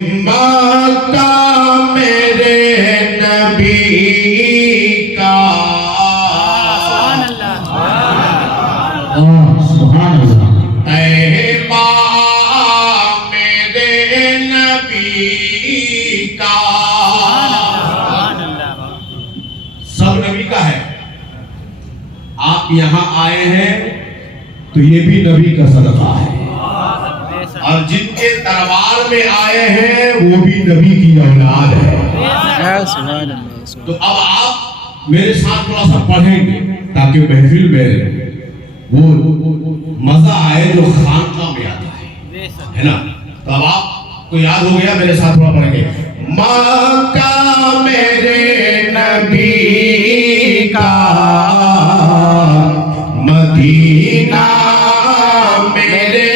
مکہ میرے نبی کا سبحان اللہ طیبہ میرے نبی کا سب نبی کا ہے. آپ یہاں آئے ہیں تو یہ بھی نبی کا صدقہ ہے، اور جن کے دربار میں آئے ہیں وہ بھی نبی کی اولاد ہے. تو اب آپ میرے ساتھ تھوڑا سا پڑھیں گے تاکہ محفل میں وہ مزہ آئے جو خانقاہ میں آتا ہے نا. تو اب آپ کو یاد ہو گیا، میرے ساتھ تھوڑا پڑھیں گے. مکہ میرے نبی کا، مدینہ میرے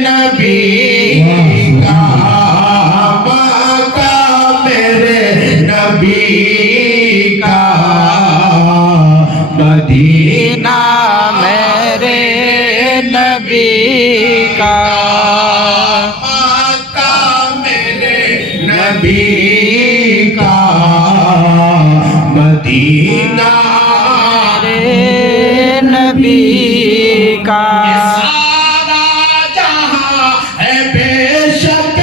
نبی کا، مکہ میرے نبی کا، مدینہ میرے نبی کا، مکہ میرے نبی کا، مدینہ میرے نبی کا. سارا جہاں ہے بے شک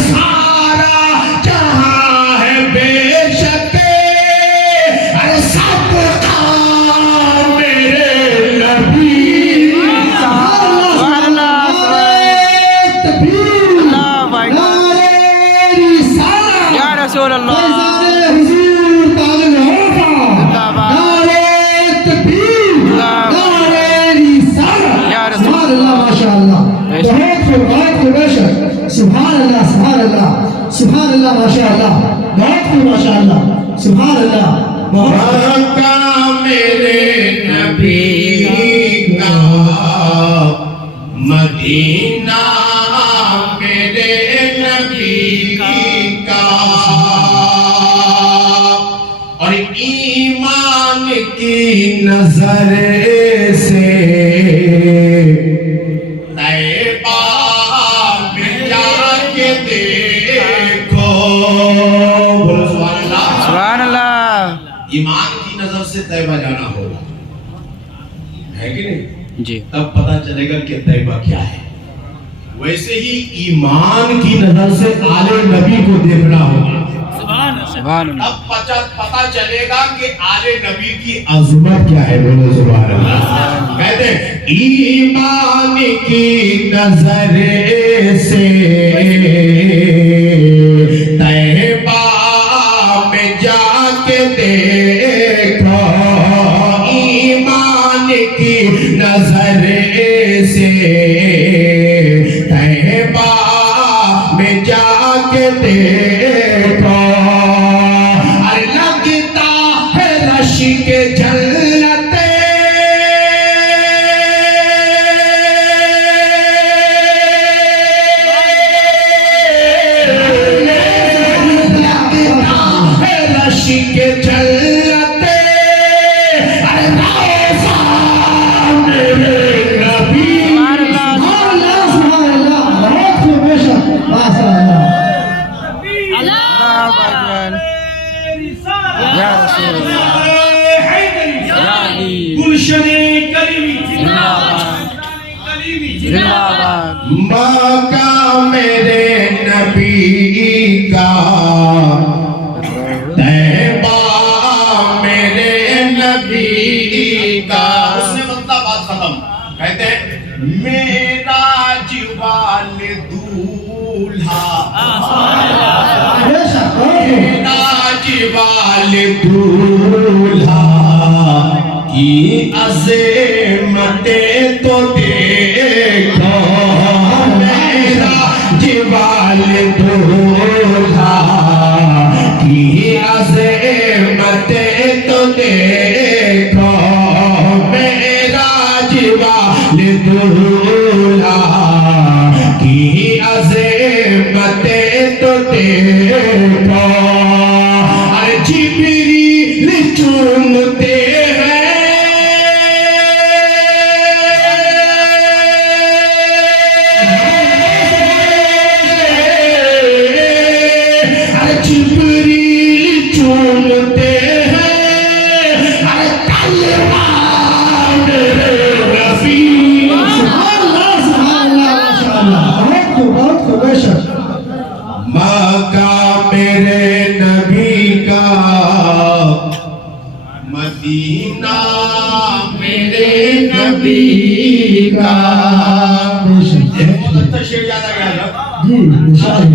سارا جہاں ہے بے شک صدقہ میرے نبی کا. یا رسول اللہ سبحان اللہ سبحان اللہ سبحان اللہ ماشاء اللہ بہت خوب ماشاء اللہ سبحان اللہ. مکہ میرے نبی کا، مدینہ میرے نبی کا، اور ایمان کی نظر سے طیبہ میں جا کے دیکھو. بولو سبحان اللہ. سبحان اللہ. ایمان کی نظر سے طیبہ جانا ہوگا، ہے کہ نہیں؟ جی تب پتا چلے گا کہ طیبہ کیا ہے. ویسے ہی ایمان کی نظر سے آل نبی کو دیکھنا ہوگا، سبحان اللہ. تب پتا چلے گا کہ آل نبی کی عظمت کیا ہے. بولو سبحان اللہ. کہتے ہیں ایمان کی نظر سے طیبہ میں جا کے دیکھو، ایمان کی نظر سے طیبہ میں جا کے دیکھو. ارے لگتا ہے رش کے جلتے کے چلتے. ارے روزہ میرے نبی یا رسول اللہ. گلشن کریمی زندہ باد. مکہ میرے نبی کا، طیبہ میرے نبی کا. اس نے مطلب بات ختم. کہتے ہیں میرا جوال دولہا، میرا جوال دولہا کی عظمتیں تو دیکھو. میرا جوال دولہا کی عظمتیں تو دیکھو. میرا جوال دولہا کی عظمتیں تو دیکھو. ارے جی جبریل چومتے ہیں جبریل چومتے ہیں کلمہ میرے نبی سبحان اللہ ماشاء اللہ بہت خوب بے شک مکہ میرے نبی کا مدینہ میرے نبی کا بے شک بہت اچھا شعر یاد آ گیا نا جی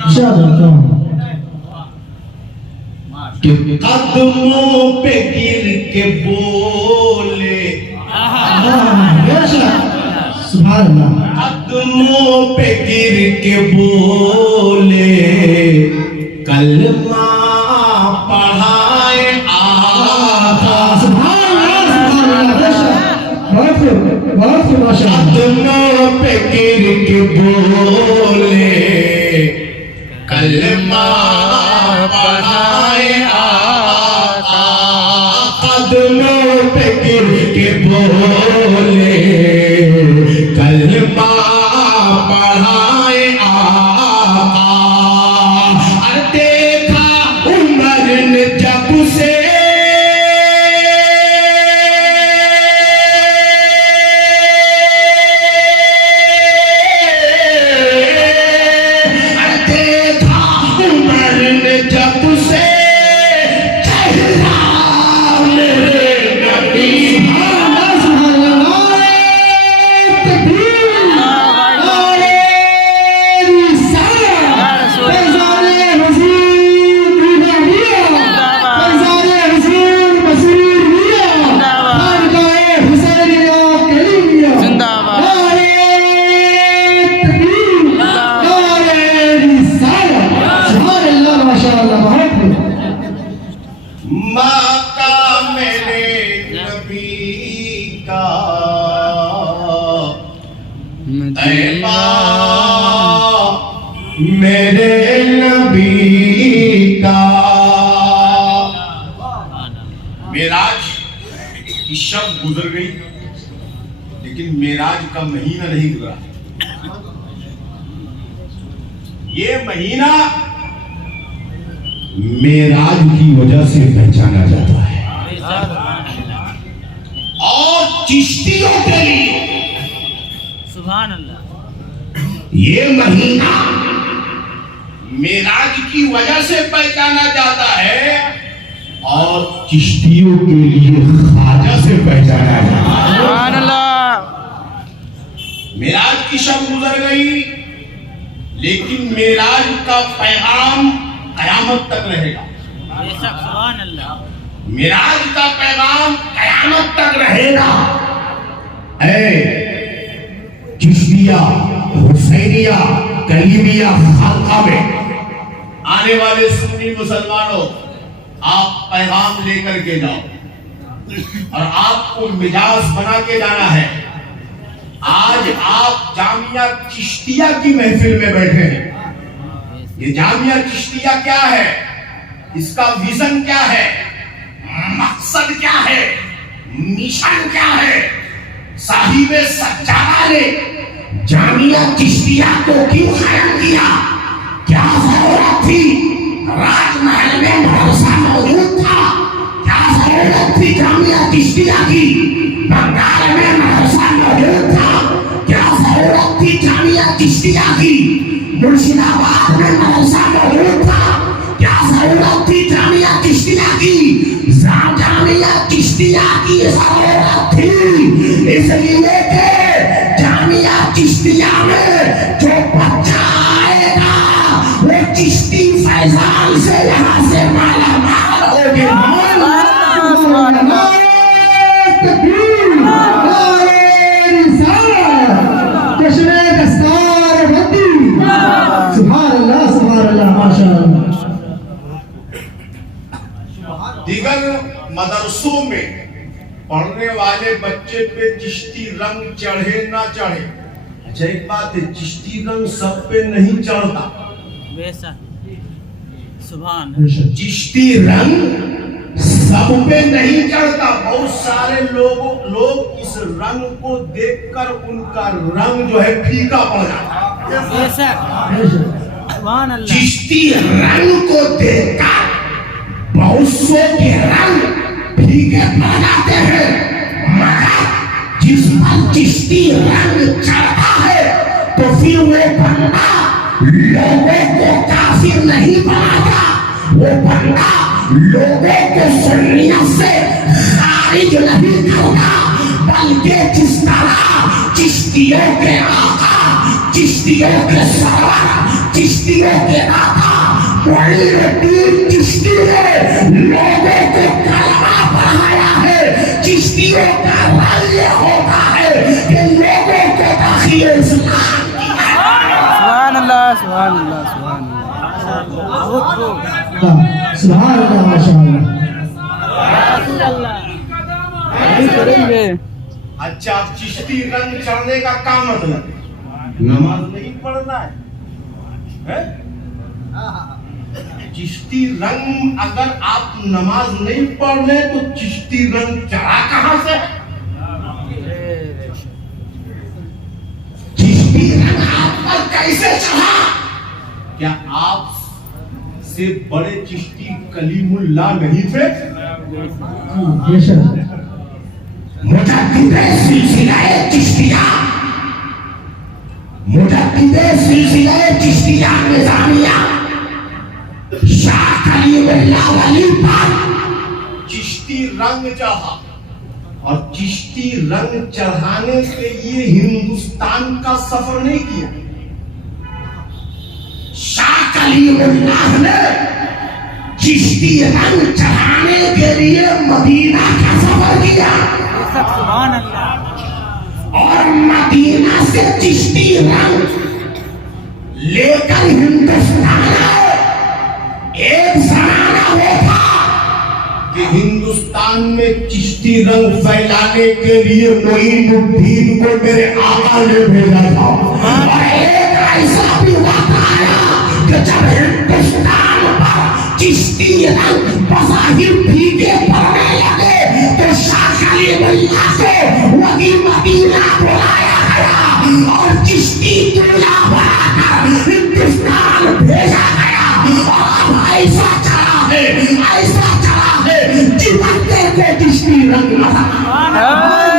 ارشاد کہ قدموں پہ گر کے بولے بے شک سبحان اللہ قدموں پہ گر کے بولے کلمہ پڑھائے آقا سبحان اللہ بے شک بہت خوب ماشاء اللہ قدموں پہ گر کے بولے کلمہ پڑھائے آقا قدموں پہ گر کے بولے کلمہ پڑھائے آقا اور دیکھا عمر نے جب سے اور دیکھا عمر نے جب سے چہرہ میرے نبی مکہ میرے نبی کا طیبہ میرے نبی کا معراج کی شب گزر گئی لیکن معراج کا مہینہ نہیں گزرا یہ مہینہ معراج کی وجہ سے پہچانا جاتا ہے اور چشتیوں کے لیے سبحان اللہ یہ مہینہ معراج کی وجہ سے پہچانا جاتا ہے اور چشتیوں کے لیے خواجہ سے پہچانا جاتا ہے سبحان اللہ معراج کی شب گزر گئی لیکن معراج کا پیغام قیامت تک رہے گا بے شک سبحان اللہ معراج کا پیغام قیامت تک رہے گا اے چشتیہ حسینیہ کلیمیہ خالقہ میں آنے والے سنی مسلمانوں آپ پیغام لے کر کے جاؤ اور آپ کو مجاز بنا کے جانا ہے آج آپ جامعہ چشتیہ کی محفل میں بیٹھے ہیں یہ جامعہ چشتیہ کیا ہے اس کا ویژن کیا ہے مقصد کیا ہے مشن کیا ہے صاحب سجادہ نے جامعہ چشتیہ کو کیوں قائم کیا کیا ضرورت تھی راج محل میں مدرسہ موجود تھا کیا ضرورت تھی جامعہ چشتیہ کی بنگال میں مدرسہ موجود تھا کیا ضرورت تھی جامعہ چشتیہ کی مرشد آباد میں مدرسہ موجود تھا کیا ضرورت تھی جامعہ چشتیہ کی جامعہ چشتیہ کی ضرورت تھی اس لیے کہ جامعہ چشتیہ میں جو بچہ آئے گا وہ چشتی فیضان سے یہاں سے مالا مال ہوگی دیگر مدرسوں میں پڑھنے والے بچے پہ چشتی رنگ چڑھے نہ چڑھے اچھا ایک بات ہے چشتی رنگ سب پہ نہیں چڑھتا سبحان چشتی رنگ سب پہ نہیں چڑھتا. بہت سارے لوگ اس رنگ کو دیکھ کر ان کا رنگ جو ہے پھیکا پڑ جاتا ہے. بے شک سبحان اللہ. چشتی رنگ کو دیکھ کر بہت سے کے رنگ پھیکے پڑ جاتے ہیں. مگر جس پر چشتی رنگ چڑھتا ہے تو پھر وہ بندہ لوگوں کو کافر نہیں بناتا. وہ بندہ لوگوں کو سنیت سے خارج نہیں کرتا, بلکہ جس طرح چشتیوں کے آقا, چشتیوں کے سرور, چشتیوں کے آقا معین الدین چشتی نے لوگوں کو کلمہ پڑھایا ہے. چشتیوں کا رنگ یہ ہوتا ہے کہ لوگوں کو داخل اسلام سبحان اللہ سبحان اللہ سبحان اللہ سبحان اللہ ماشاء اللہ. اچھا, اب چشتی رنگ چڑھنے کا کیا مطلب ہے؟ نماز نہیں پڑھنا ہے. چشتی رنگ اگر آپ نماز نہیں پڑھ لیں تو چشتی رنگ چڑھا کہاں سے؟ چشتی رنگ آپ پر کیسے چڑھا؟ کیا آپ سے بڑے چشتی کلیم اللہ نہیں تھے؟ بے شک مجدد سلسلہ چشتیہ, مجدد سلسلہ چشتیہ نظامیہ شاہ کلیم اللہ ولی پر چشتی رنگ چڑھا, اور چشتی رنگ چڑھانے کے لیے ہندوستان کا سفر نہیں کیا. شاہ کلیم اللہ نے چشتی رنگ چڑھانے کے لیے مدینہ کا سفر کیا, سبحان اللہ. اور مدینہ سے چشتی رنگ لے کر ہندوستان آئے. ایک زمانہ وہ تھا کہ ہندوستان میں چشتی رنگ پھیلانے کے لیے معین الدین کو میرے آقا نے بھیجا تھا. اور ایک ایسا بھی وقت آیا کہ جب ہندوستان پر چشتی رنگ بظاہر پھیکے پڑنے لگے تو شاہ کلیم اللہ کو وہی مدینہ بلایا گیا اور چشتی دنیا بنا کر ہندوستان بھیجا گیا. اور اب ایسا چلا ہے جبتے کو چشتی رنگ سبحان اللہ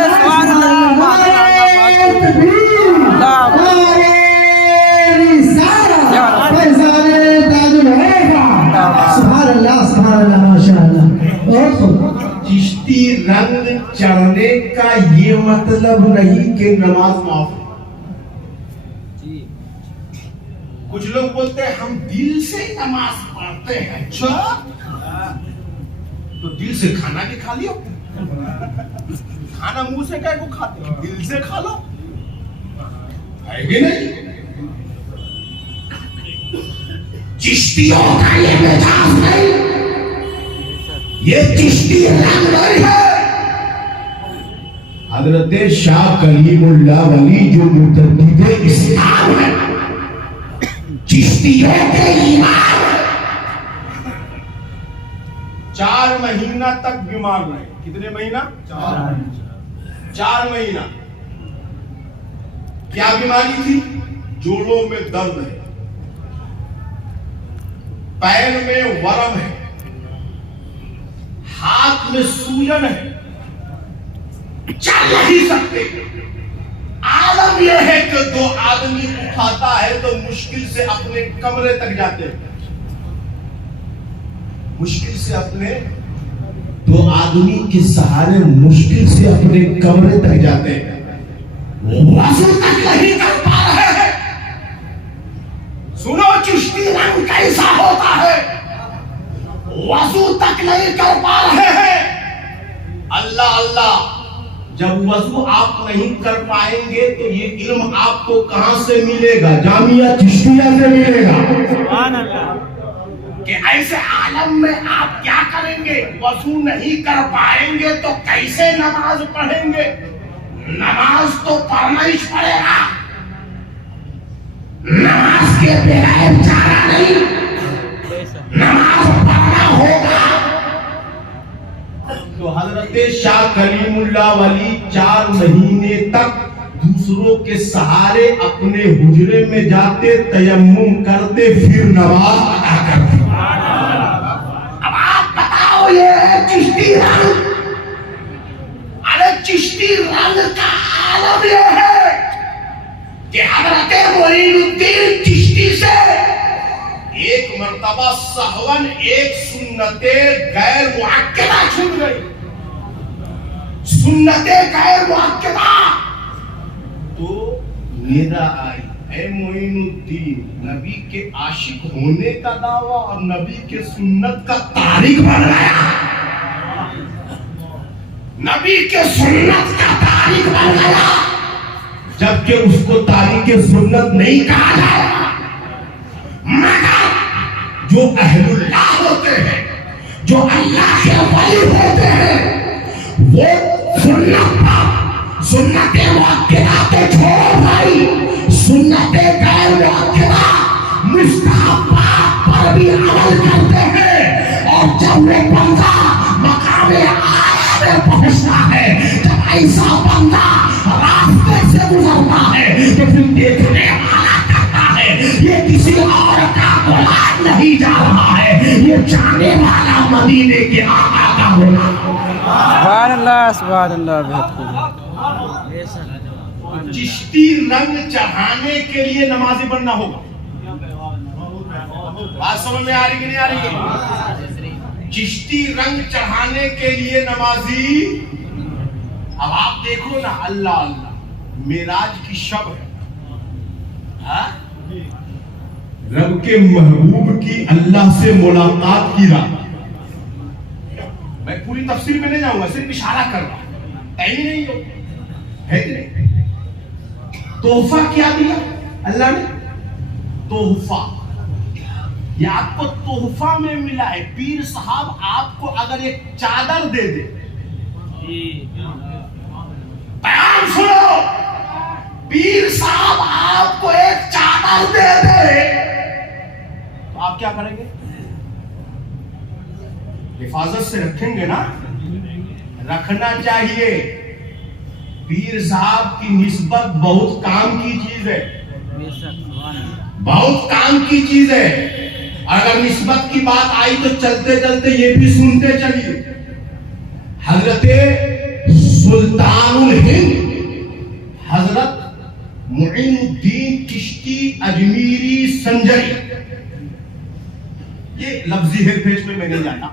سبحان اللہ سبحان اللہ ماشاء اللہ. چشتی رنگ چڑھنے کا یہ مطلب نہیں کہ نماز معاف. کچھ لوگ بولتے ہیں ہم دل سے نماز پڑھتے ہیں. اچھا, تو دل سے کھانا بھی کھا لیا, کھانا منہ سے کیا کو کھاتے ہیں, دل سے کھا لو, ہے کہ نہیں؟ چشتیوں کا یہ مزاج نہیں, یہ چشتی رنگ نہیں ہے. حضرت شاہ کلیم اللہ ولی جو مجدد اسلام ہے, چشتیوں کے ایمان 4 مہینہ تک بیمار رہے. کتنے مہینہ؟ 4 مہینہ. کیا بیماری تھی؟ جوڑوں میں درد ہے, پیر میں ورم ہے, ہاتھ میں سوجن ہے, چل نہیں سکتے. عالم یہ ہے کہ 2 آدمی اٹھاتا ہے تو مشکل سے اپنے کمرے تک جاتے ہیں. مشکل سے اپنے 2 آدمی کے سہارے مشکل سے اپنے کمرے تک جاتے ہیں. وضو تک نہیں کر پا رہے ہیں. سنو چشتی رنگ کیسا ہوتا ہے, وضو تک نہیں کر پا رہے ہیں. اللہ اللہ, جب وضو آپ نہیں کر پائیں گے تو یہ علم آپ کو کہاں سے ملے گا؟ جامعہ چشتیہ سے ملے گا. سبحان اللہ. کہ ایسے عالم میں آپ کیا کریں گے؟ وضو نہیں کر پائیں گے تو کیسے نماز پڑھیں گے؟ نماز تو پڑھنا ہی پڑے گا. نماز کے بغیر چارہ نہیں. نماز پڑھنا ہوگا. تو حضرت شاہ کلیم اللہ ولی 4 مہینے تک دوسروں کے سہارے اپنے حجرے میں جاتے, تیمم کرتے, پھر نماز ادا کرتے. اب آپ بتاؤ یہ ہے چشتی رنگ. ارے چشتی رنگ کا عالم یہ ہے کہ حضرت معین الدین چشتی سے ایک مرتبہ سہون ایک سنت غیر مؤکدہ چھوٹ گئی. سنت غیر مؤکدہ تو میرا آئی, اے معین الدین, نبی کے عاشق ہونے کا دعویٰ اور نبی کے سنت کا تارک بن گیا. نبی کے سنت کا تارک بن گیا, جبکہ اس کو تاریخ سنت نہیں کہا جائے. مگر جو اہل اللہ ہوتے ہیں, جو اللہ کے ولی ہوتے ہیں, وہ سنت مؤکدہ تو چھوڑو بھائی, سنت غیر مؤکدہ مستحبات پر بھی عمل کرتے ہیں. اور جب وہ بندہ مقام اعلیٰ میں پہنچتا ہے, جب ایسا بندہ راستے سے گزرتا ہے تو پھر دیکھنے والا کہتا ہے یہ کسی اور کا غلام نہیں جا رہا ہے, یہ جانے والا مدینے کے آقا کا غلام. سبحان اللہ سبحان اللہ. بہت خوب. چشتی رنگ چڑھانے کے لیے نمازی بننا ہوگا. بات سمجھ میں آ رہی کہ نہیں آ رہی؟ چشتی رنگ چڑھانے کے لیے نمازی. اب آپ دیکھو نا, اللہ اللہ معراج کی شب ہے, رب کے محبوب کی اللہ سے ملاقات کی رات. میں پوری تفسیر میں نہیں جاؤں گا, صرف اشارہ کر رہا ہوں, ٹائم ہی نہیں ہے کہ نہیں. تحفہ کیا دیا اللہ نے؟ تحفہ. یہ آپ کو تحفہ میں ملا ہے. پیر صاحب آپ کو اگر ایک چادر دے دے, بیان سنو, پیر صاحب آپ کو ایک چادر دے دے تو آپ کیا کریں گے؟ حفاظت سے رکھیں گے نا. رکھنا چاہیے. پیر صاحب کی نسبت بہت کام کی چیز ہے, بہت کام کی چیز ہے. اگر نسبت کی بات آئی تو چلتے چلتے یہ بھی سنتے چلیے. حضرت سلطان الہند حضرت معین الدین چشتی اجمیری سنجری, یہ لفظی ہے پیج میں نہیں جانا,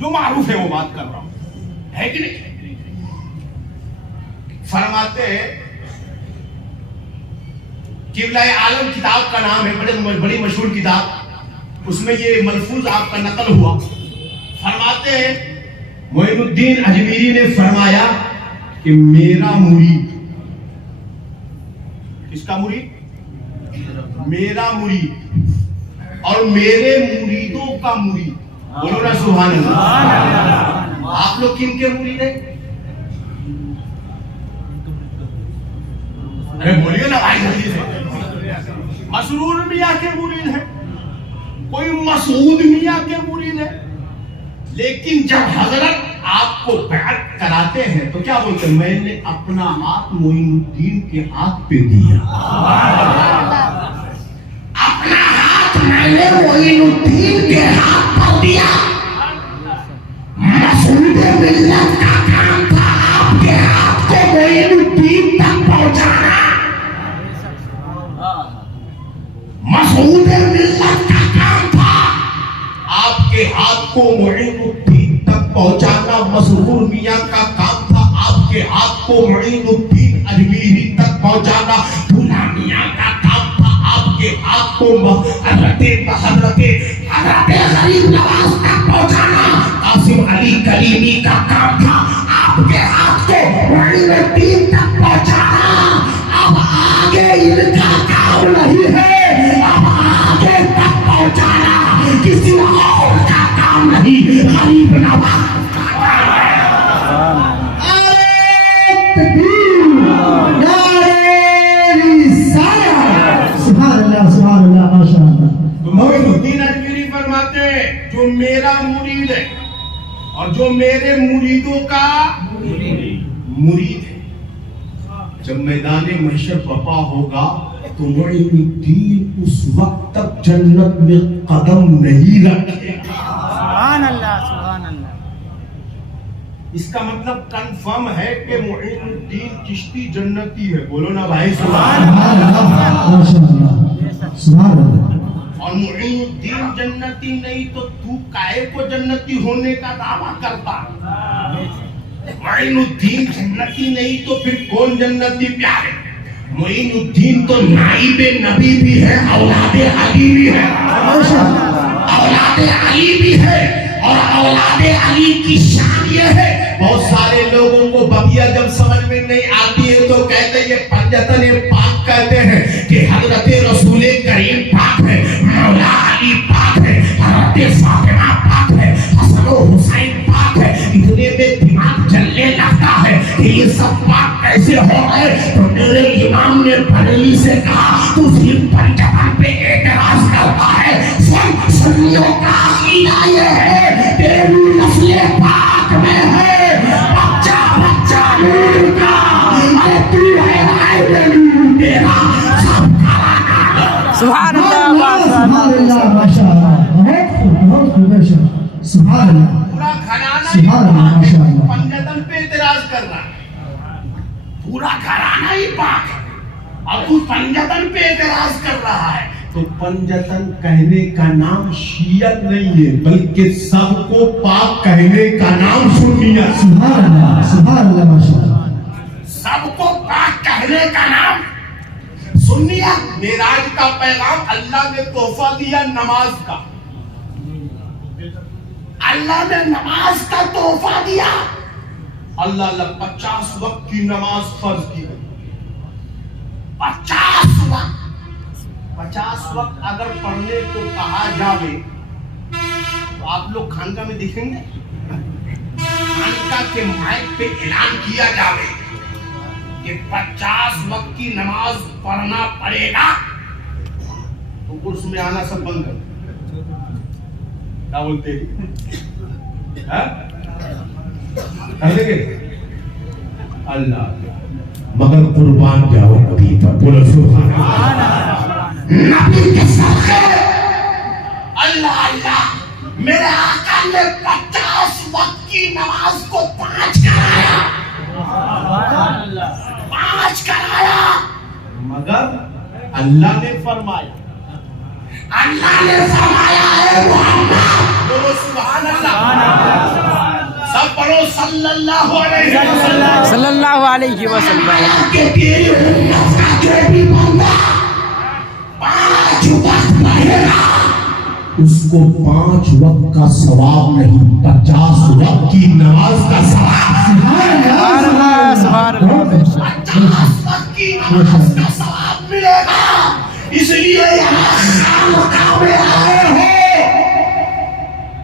جو معروف ہے وہ بات کر رہا ہوں, ہے کہ نہیں. فرماتے ہیں, قبلہ عالم کتاب کا نام ہے, بڑی مشہور کتاب, اس میں یہ ملفوظ آپ کا نقل ہوا. فرماتے ہیں معین الدین اجمیری نے فرمایا کہ میرا مرید, کس کا مرید؟ میرا مرید اور میرے مریدوں کا مرید. بولو نا سبحان اللہ. آپ لوگ کن کے مرید ہیں؟ ارے بولیے نا بھائی جلدی سے. مسرور میاں کے مرید ہیں, کوئی مسعود میاں کے مرید ہے. لیکن جب حضرت آپ کو بیعت کراتے ہیں تو کیا بولتے ہیں؟ میں نے اپنا ہاتھ معین الدین کے ہاتھ پہ دیا. اپنا ہاتھ میں نے معین الدین کے ہاتھ پر دیا. مسعود ملت کا کام تھا آپ کے ہاتھ کو معین الدین تک پہنچانا. مسعود ملت کا کام تھا آپ کے ہاتھ کو معین الدین تک پہنچانا. مسرور میاں کا کام تھا آپ کے ہاتھ کو معین الدین اجمیری تک پہنچانا. دھولا میاں کا کام تھا آپ کے ہاتھ کو حضرت غریب نواز تک پہنچانا. قاسم علی کلیمی کا کام تھا آپ کے ہاتھ کو معین الدین تک پہنچانا. اب آگے ان کا کام نہیں ہے, اب آگے تک پہنچانا کسی اور کا کام نہیں, غریب نواز کا کام ہے. سبحان اللہ سبحان اللہ ماشاء اللہ. معین الدین اجمیری فرماتے ہیں میرا مرید ہے اور جو میرے مریدوں کا مرید ہے، جب میدان محشر برپا ہوگا تو معین الدین اس وقت تک جنت میں قدم نہیں رکھے گا۔ سبحان اللہ سبحان اللہ۔ اس کا مطلب کنفرم ہے کہ معین الدین چشتی جنتی ہے، بولو نا بھائی سبحان اللہ۔ سبحان اللہ۔ اور معین الدین جنتی نہیں تو کائے کو جنتی ہونے کا دعویٰ کرتا؟ معین الدین جنتی نہیں تو پھر کون جنتی پیارے؟ معین الدین تو نائب نبی بھی ہے، اولاد علی بھی ہے، اولاد علی بھی ہے، اور اولاد علی کی شان یہ ہے، بہت سارے لوگوں کو بقیہ جب سمجھ میں نہیں آتی ہے تو کہتے ہیں یہ پنجتن پاک کہتے ہیں کہ حضرت رسول کریم پاک ہے، مولا علی پاک ہے، حضرت فاطمہ پاک ہے، حسن و حسین پاک ہے۔ اتنے میں دماغ جلنے لگتا ہے کہ یہ سب پاک کیسے ہو گئے؟ تو میرے امام نے بریلی سے کہا تو صرف پنجتن پہ اعتراض کرتا ہے۔ سنیوں کا عقیدہ یہ ہے تیری نسل پاک میں ہے، بچہ بچہ نور کا، ارے تو ہے آئے نور تیرا سب کھانا۔ سبحان اللہ سبحان اللہ، ماشاء اللہ، بہت خوب ہے شاہ، سبحان اللہ۔ پورا گھرانہ سبحان اللہ، ماشاء اللہ۔ پنجتن پہ اعتراض کر رہا ہے، پورا گھرانہ ہی پاک ہے اور تو پنجتن پہ اعتراض کر رہا ہے۔ تو پنجتن کہنے کا نام شیعت نہیں ہے بلکہ سب کو پاک کہنے کا نام سنیت۔ سبحان اللہ، سبحان اللہ، ماشاء اللہ۔ سب کو پاک کہنے کا نام سنیت۔ معراج کا پیغام اللہ نے تحفہ دیا نماز کا، اللہ نے نماز کا تحفہ دیا۔ اللہ 50 وقت کی نماز فرض کی، 50 وقت اگر پڑھنے کو کہا جاوے تو آپ لوگ خانقاہ میں دیکھیں گے، خانقاہ کے مائک پہ اعلان کیا جاوے کہ 50 وقت کی نماز پڑھنا پڑے گا تو قرص میں آنا سب بند کر۔ کیا بولتے ہیں؟ کہہ گے اللہ مگر قربان جاؤ نبی پر، بولو سبحان اللہ۔ نبی کے صدقے اللہ اللہ میرے آقا نے 50 وقت کی نماز کو 5 کرایا، 5 کرایا، مگر اللہ نے فرمایا، اللہ نے فرمایا ہے محمد، بولو سبحان اللہ، سب پڑھو صلی اللہ علیہ وسلم، صلی اللہ علیہ وسلم۔ کہ تیری امت کا جو بھی بندہ 5 وقت پڑھے گا اس کو 5 وقت کا ثواب نہیں، 50 وقت کی نماز کا ثواب۔ سبحان اللہ سبحان اللہ۔ 50 وقت کی نماز کا ثواب ملے گا، اس لیے یہاں خانقاہ میں آئے ہو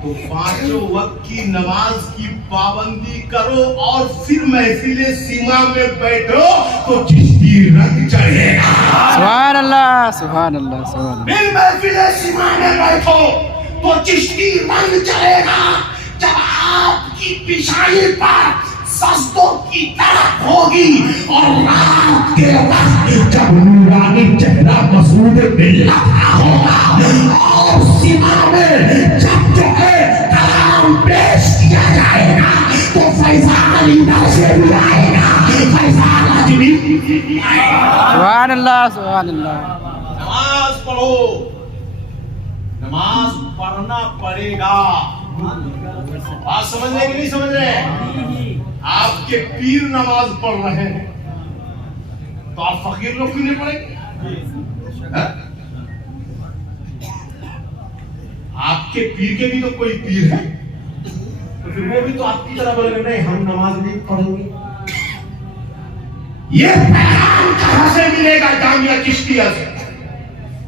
تو 5 وقت کی نماز کی پابندی کرو اور پھر محفل سیما میں بیٹھو تو چشتی رنگ چڑھے گا۔ سبحان اللہ سبحان اللہ سبحان اللہ۔ پھر محفل سیما میں بیٹھو تو چشتی رنگ چڑھے گا۔ جب آپ کی پیشانی پر سجدوں کی طرف ہوگی اور رات کے وقت جب نورانی چہرہ مسعود باللہ ہوگا اور سیما میں جب جو ہے کلام پیش کیا جائے گا تو فیضان علی ناصر بھی آئے گا، فیضان اجمی بھی آئے گا۔ سبحان اللہ سبحان اللہ۔ نماز پڑھو، نماز پڑھنا پڑے گا۔ بات سمجھ رہے کہ نہیں سمجھ رہے؟ آپ کے پیر نماز پڑھ رہے ہیں تو آپ فقیر لوگ کیوں نہیں پڑھیں گے؟ آپ کے پیر کے بھی تو کوئی پیر ہے تو پھر وہ بھی تو آپ کی طرح بولے نہیں ہم نماز نہیں پڑھیں گے۔ یہ پیغام کہاں سے ملے گا؟ جامعہ چشتیہ سے،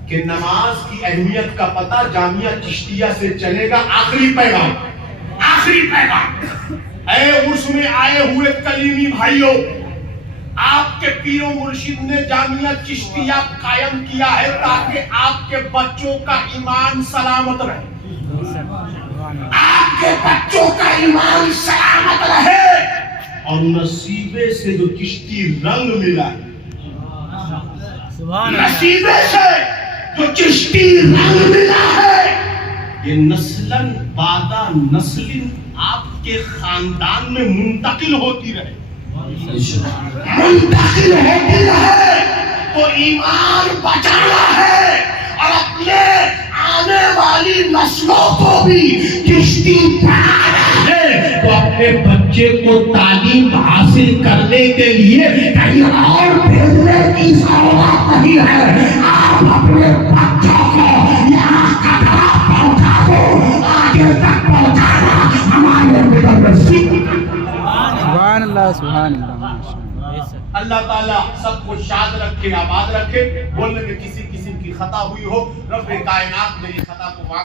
کہ نماز کی اہمیت کا پتہ جامعہ چشتیہ سے چلے گا۔ آخری پیغام، آخری پیغام، اے عرس میں آئے ہوئے کلیمی بھائیوں، آپ کے پیر و مرشد نے جامعہ چشتیہ قائم کیا ہے تاکہ آپ کے بچوں کا ایمان سلامت رہے۔ آپ کے بچوں کا ایمان سلامت رہے اور نصیبے سے جو کشتی رنگ ملا ہے، نصیبے سے جو چشتی رنگ ملا ہے، یہ نسلاً بعد نسل آپ کے خاندان میں منتقل ہوتی رہے، منتقل ہوتی رہے، تو ایمان بچانا ہے اور اپنے آنے والی نسلوں کو بھی کشتی پڑھانا ہے۔ تو اپنے بچے کو تعلیم حاصل کرنے کے لیے کہیں اور بھیجنے کی ضرورت نہیں ہے۔ آپ اپنے بچوں کو یہاں کٹرا پہنچا دو، آگے تک پہنچانا ہمارے مدرسین۔ سبحان اللہ سبحان اللہ۔ اللہ تعالیٰ سب کو شاد رکھے، آباد رکھے۔ بولنے میں کسی قسم کی خطا ہوئی ہو، رب کائنات میری خطا کو معاف